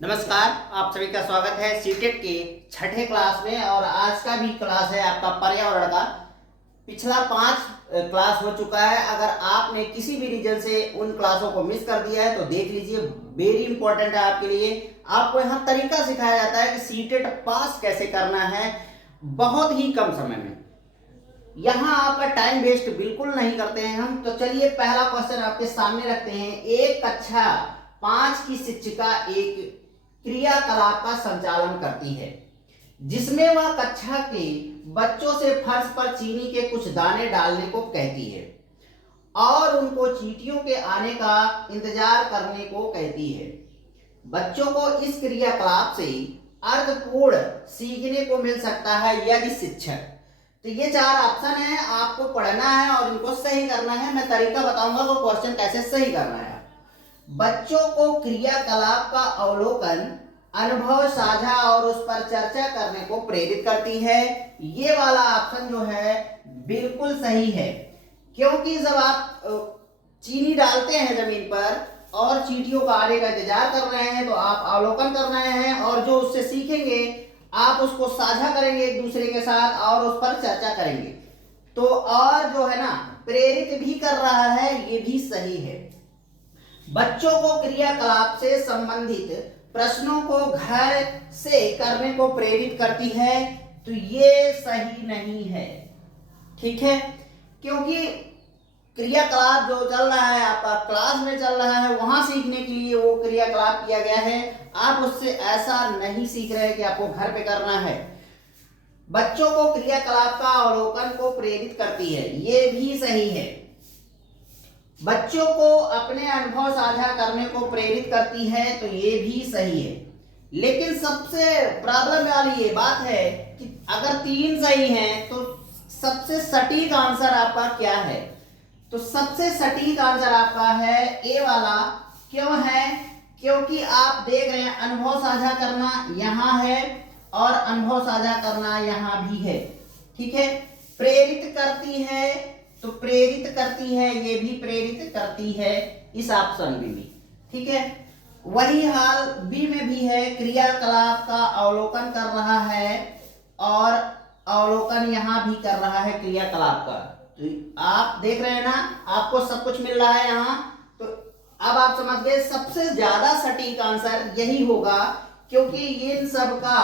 नमस्कार, आप सभी का स्वागत है सीटेट के छठे क्लास में। और आज का भी क्लास है आपका पर्यावरण का। पिछला 5 क्लास हो चुका है। अगर आपने किसी भी रीजन से उन क्लासों को मिस कर दिया है तो देख लीजिए, वेरी इंपॉर्टेंट है आपके लिए। आपको यहाँ तरीका सिखाया जाता है कि सीटेट पास कैसे करना है बहुत ही कम समय में। यहाँ आपका टाइम वेस्ट बिल्कुल नहीं करते हैं हम। तो चलिए पहला क्वेश्चन आपके सामने रखते हैं। एक कक्षा 5 की शिक्षिका एक क्रियाकलाप का संचालन करती है जिसमें वह कक्षा के बच्चों से फर्श पर चीनी के कुछ दाने डालने को कहती है और उनको चींटियों के आने का इंतजार करने को कहती है। बच्चों को इस क्रियाकलाप से अर्थपूर्ण सीखने को मिल सकता है यदि शिक्षक। तो ये 4 ऑप्शन है, आपको पढ़ना है और इनको सही करना है। मैं तरीका बताऊंगा वो क्वेश्चन कैसे सही करना है। बच्चों को क्रियाकलाप का अवलोकन, अनुभव साझा और उस पर चर्चा करने को प्रेरित करती है। ये वाला ऑप्शन जो है बिल्कुल सही है, क्योंकि जब आप चीनी डालते हैं जमीन पर और चींटियों का आने का इंतजार कर रहे हैं तो आप अवलोकन कर रहे हैं और जो उससे सीखेंगे आप उसको साझा करेंगे एक दूसरे के साथ और उस पर चर्चा करेंगे। तो और जो है ना, प्रेरित भी कर रहा है, ये भी सही है। बच्चों को क्रियाकलाप से संबंधित प्रश्नों को घर से करने को प्रेरित करती है, तो ये सही नहीं है। ठीक है, क्योंकि क्रियाकलाप जो चल रहा है आपका क्लास में चल रहा है, वहां सीखने के लिए वो क्रियाकलाप किया गया है। आप उससे ऐसा नहीं सीख रहे कि आपको घर पे करना है। बच्चों को क्रियाकलाप का अवलोकन को प्रेरित करती है, ये भी सही है। बच्चों को अपने अनुभव साझा करने को प्रेरित करती है, तो ये भी सही है। लेकिन सबसे प्रॉब्लम वाली ये बात है कि अगर 3 सही हैं तो सबसे सटीक आंसर आपका क्या है? तो सबसे सटीक आंसर आपका है ए वाला। क्यों है? क्योंकि आप देख रहे हैं अनुभव साझा करना यहाँ है और अनुभव साझा करना यहाँ भी है। ठीक है, प्रेरित करती है, तो प्रेरित करती है, ये भी प्रेरित करती है इस ऑप्शन में भी। ठीक है, वही हाल बी में भी है, क्रियाकलाप का अवलोकन कर रहा है और अवलोकन यहाँ भी कर रहा है क्रियाकलाप का। तो आप देख रहे हैं ना, आपको सब कुछ मिल रहा है यहाँ। तो अब आप समझ गए सबसे ज्यादा सटीक आंसर यही होगा, क्योंकि इन सब का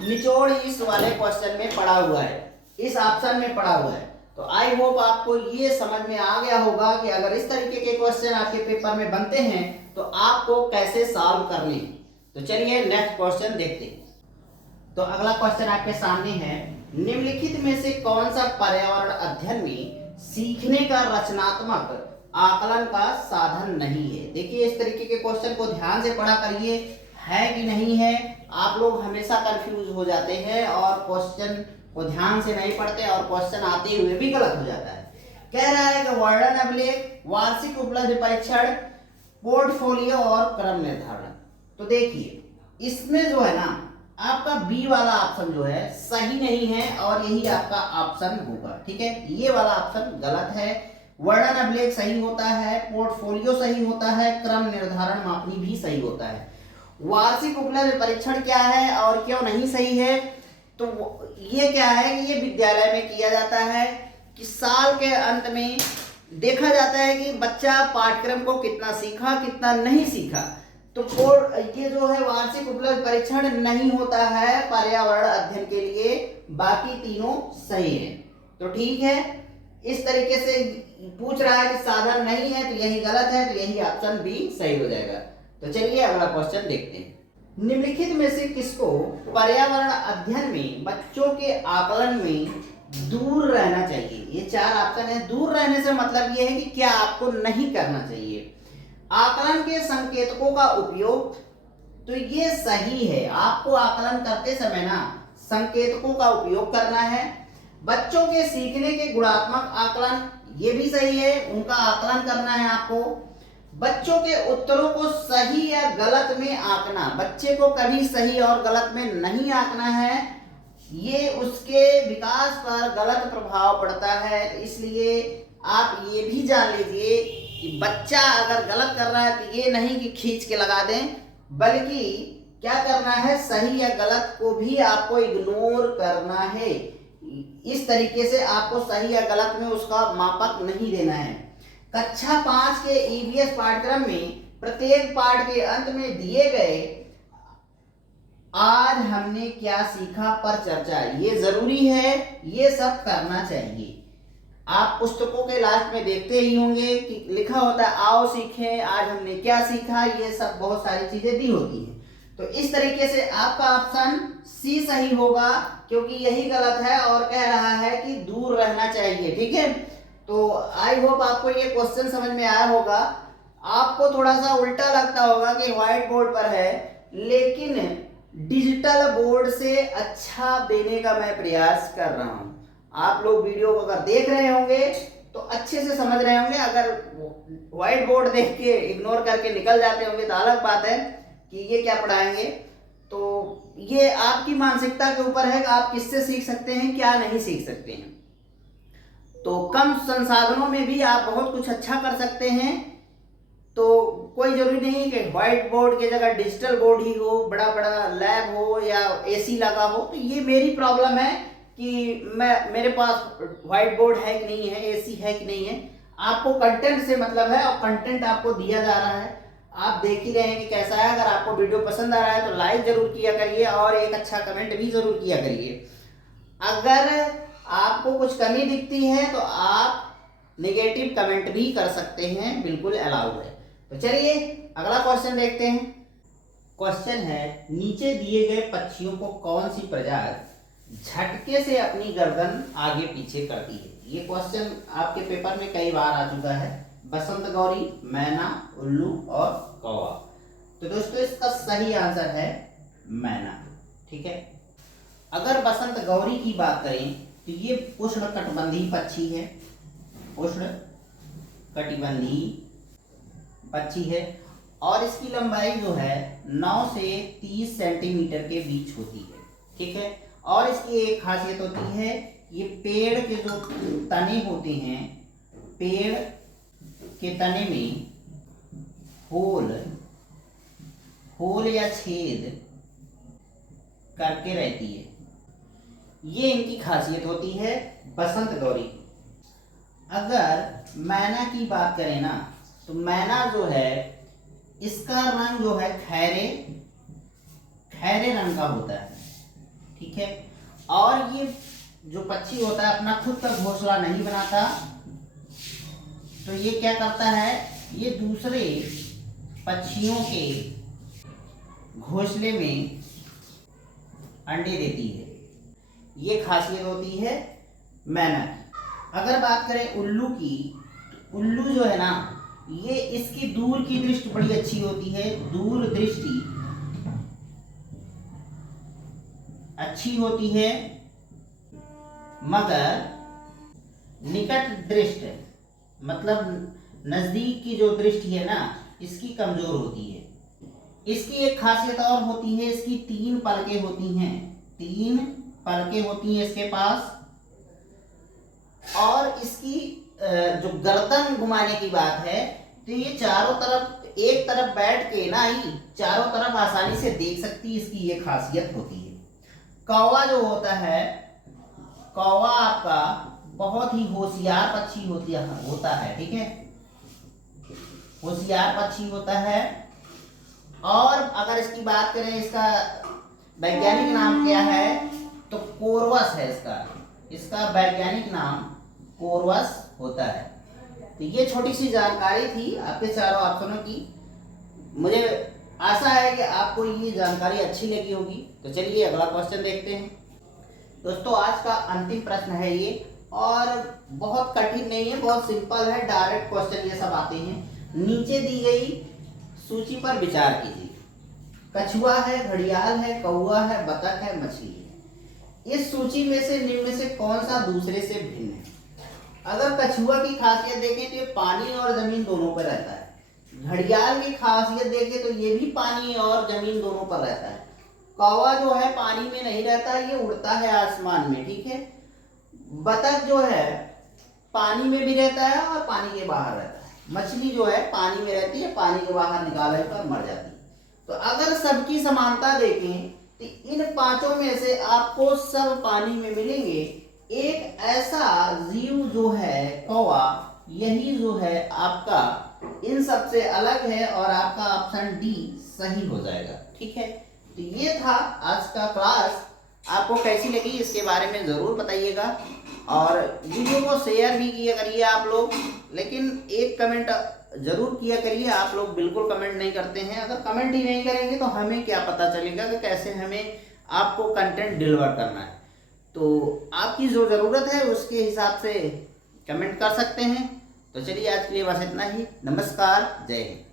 निचोड़ इस वाले क्वेश्चन में पड़ा हुआ है, इस ऑप्शन में पड़ा हुआ है। तो आई होप आपको ये समझ में आ गया होगा कि अगर इस तरीके के क्वेश्चन आपके पेपर में बनते हैं तो आपको कैसे सॉल्व करने। तो चलिए नेक्स्ट क्वेश्चन देखते हैं। तो अगला क्वेश्चन आपके सामने है, निम्नलिखित में से कौन सा पर्यावरण अध्ययन में सीखने का रचनात्मक आकलन का साधन नहीं है? देखिए इस तरीके के क्वेश्चन को ध्यान से पढ़ा करिए, है कि नहीं है। आप लोग हमेशा कंफ्यूज हो जाते हैं और क्वेश्चन को ध्यान से नहीं पढ़ते और क्वेश्चन आते हुए भी गलत हो जाता है। कह रहा है कि वर्णन अभिलेख, वार्षिक उपलब्धि परीक्षण, पोर्टफोलियो और क्रम निर्धारण। तो देखिए इसमें जो है ना, आपका बी वाला ऑप्शन जो है सही नहीं है और यही आपका ऑप्शन होगा। ठीक है, ये वाला ऑप्शन गलत है। वर्णन अभिलेख सही होता है, पोर्टफोलियो सही होता है, क्रम निर्धारण मापनी भी सही होता है। वार्षिक उपलब्धि परीक्षण क्या है और क्यों नहीं सही है? तो ये क्या है कि ये विद्यालय में किया जाता है कि साल के अंत में देखा जाता है कि बच्चा पाठ्यक्रम को कितना सीखा कितना नहीं सीखा। तो ये जो है वार्षिक उपलब्धि परीक्षण नहीं होता है पर्यावरण अध्ययन के लिए, बाकी तीनों सही है। तो ठीक है, इस तरीके से पूछ रहा है कि साधन नहीं है तो यही गलत है, तो यही ऑप्शन बी सही हो जाएगा। तो चलिए अगला क्वेश्चन देखते हैं। निम्नलिखित में से किसको पर्यावरण अध्ययन में बच्चों के आकलन में दूर रहना चाहिए? ये 4 ऑप्शन है। दूर रहने से मतलब ये है कि क्या आपको नहीं करना चाहिए। आकलन के संकेतकों का उपयोग, तो ये सही है, आपको आकलन करते समय ना संकेतकों का उपयोग करना है। बच्चों के सीखने के गुणात्मक आकलन, ये भी सही है, उनका आकलन करना है आपको। बच्चों के उत्तरों को सही या गलत में आंकना, बच्चे को कभी सही और गलत में नहीं आंकना है, ये उसके विकास पर गलत प्रभाव पड़ता है। इसलिए आप ये भी जान लीजिए कि बच्चा अगर गलत कर रहा है तो ये नहीं कि खींच के लगा दें, बल्कि क्या करना है, सही या गलत को भी आपको इग्नोर करना है। इस तरीके से आपको सही या गलत में उसका मापक नहीं देना है। कक्षा 5 के ईवीएस पाठ्यक्रम में प्रत्येक पाठ के अंत में दिए गए आज हमने क्या सीखा पर चर्चा, ये जरूरी है, ये सब करना चाहिए। आप पुस्तकों के लास्ट में देखते ही होंगे कि लिखा होता है आओ सीखें, आज हमने क्या सीखा, ये सब बहुत सारी चीजें दी होती हैं। तो इस तरीके से आपका ऑप्शन सी सही होगा, क्योंकि यही गलत है और कह रहा है कि दूर रहना चाहिए। ठीक है, तो आई होप आपको ये क्वेश्चन समझ में आया होगा। आपको थोड़ा सा उल्टा लगता होगा कि व्हाइट बोर्ड पर है, लेकिन डिजिटल बोर्ड से अच्छा देने का मैं प्रयास कर रहा हूं। आप लोग वीडियो को अगर देख रहे होंगे तो अच्छे से समझ रहे होंगे, अगर व्हाइट बोर्ड देख के इग्नोर करके निकल जाते होंगे तो अलग बात है कि ये क्या पढ़ाएंगे। तो ये आपकी मानसिकता के ऊपर है कि आप किससे सीख सकते हैं, क्या नहीं सीख सकते हैं। तो कम संसाधनों में भी आप बहुत कुछ अच्छा कर सकते हैं। तो कोई जरूरी नहीं कि व्हाइट बोर्ड की जगह डिजिटल बोर्ड ही हो, बड़ा बड़ा लैब हो या एसी लगा हो। तो ये मेरी प्रॉब्लम है कि मेरे पास व्हाइट बोर्ड है कि नहीं है, एसी है कि नहीं है। आपको कंटेंट से मतलब है और कंटेंट आपको दिया जा रहा है, आप देख ही रहे हैं कि कैसा है। अगर आपको वीडियो पसंद आ रहा है तो लाइक जरूर किया करिए और एक अच्छा कमेंट भी जरूर किया करिए। अगर आपको कुछ कमी दिखती है तो आप नेगेटिव कमेंट भी कर सकते हैं, बिल्कुल अलाउड है। तो चलिए अगला क्वेश्चन देखते हैं। क्वेश्चन है, नीचे दिए गए पक्षियों को कौन सी प्रजाति झटके से अपनी गर्दन आगे पीछे करती है। ये क्वेश्चन आपके पेपर में कई बार आ चुका है। बसंत गौरी, मैना, उल्लू और कौवा। तो दोस्तों इसका सही आंसर है मैना। ठीक है, अगर बसंत गौरी की बात करें तो ये उष्णकटिबंधीय पक्षी है, उष्णकटिबंधीय पक्षी है और इसकी लंबाई जो है 9 से 30 सेंटीमीटर के बीच होती है। ठीक है, और इसकी एक खासियत होती है, ये पेड़ के जो तने होते हैं, पेड़ के तने में होल या छेद करके रहती है। ये इनकी खासियत होती है बसंत गौरी। अगर मैना की बात करें ना, तो मैना जो है इसका रंग जो है खैरे रंग का होता है। ठीक है, और ये जो पक्षी होता है अपना खुद का घोंसला नहीं बनाता, तो ये क्या करता है, ये दूसरे पक्षियों के घोंसले में अंडे देती है। ये खासियत होती है मैना की। अगर बात करें उल्लू की, तो उल्लू जो है ना, ये इसकी दूर की दृष्टि बड़ी अच्छी होती है, दूर दृष्टि अच्छी होती है, मगर निकट दृष्टि मतलब नजदीक की जो दृष्टि है ना, इसकी कमजोर होती है। इसकी एक खासियत और होती है, इसकी 3 पलकें होती हैं, 3 पलकें होती हैं इसके पास। और इसकी जो गर्दन घुमाने की बात है, तो ये चारों तरफ एक तरफ बैठ के ना ही चारों तरफ आसानी से देख सकती है, इसकी ये खासियत होती है। कौवा जो होता है, कौवा आपका बहुत ही होशियार पक्षी होता है। ठीक है, होशियार पक्षी होता है। और अगर इसकी बात करें, इसका वैज्ञानिक नाम क्या है, तो कोरवस है इसका वैज्ञानिक नाम कोरवस होता है। तो ये छोटी सी जानकारी थी आपके चारों ऑप्शनों की। मुझे आशा है कि आपको ये जानकारी अच्छी लगी होगी। तो चलिए अगला क्वेश्चन देखते हैं। दोस्तों आज का अंतिम प्रश्न है ये, और बहुत कठिन नहीं है, बहुत सिंपल है, डायरेक्ट क्वेश्चन ये सब आते हैं। नीचे दी गई सूची पर विचार कीजिए। कछुआ है, घड़ियाल है, कौवा है, बतख है, मछली है। इस सूची में से निम्न में से कौन सा दूसरे से भिन्न है। अगर कछुआ की खासियत देखें तो ये पानी और जमीन दोनों पर रहता है। घड़ियाल की खासियत देखें तो ये भी पानी और जमीन दोनों पर रहता है। कौवा जो है पानी में नहीं रहता, ये उड़ता है आसमान में। ठीक है, बतख जो है पानी में भी रहता है और पानी के बाहर रहता है। मछली जो है पानी में रहती है, पानी के बाहर निकालने पर मर जाती है। तो अगर सबकी समानता देखें तो इन पांचों में से आपको सब पानी में मिलेंगे। एक ऐसा जीव जो है कौवा, यही जो है आपका इन सब से अलग है और आपका ऑप्शन डी सही हो जाएगा। ठीक है, तो ये था आज का क्लास। आपको कैसी लगी इसके बारे में ज़रूर बताइएगा और वीडियो को शेयर भी किया करिए आप लोग, लेकिन एक कमेंट ज़रूर किया करिए। आप लोग बिल्कुल कमेंट नहीं करते हैं। अगर कमेंट ही नहीं करेंगे तो हमें क्या पता चलेगा कि कैसे हमें आपको कंटेंट डिलीवर करना है। तो आपकी जो ज़रूरत है उसके हिसाब से कमेंट कर सकते हैं। तो चलिए आज के लिए बस इतना ही। नमस्कार, जय हिंद।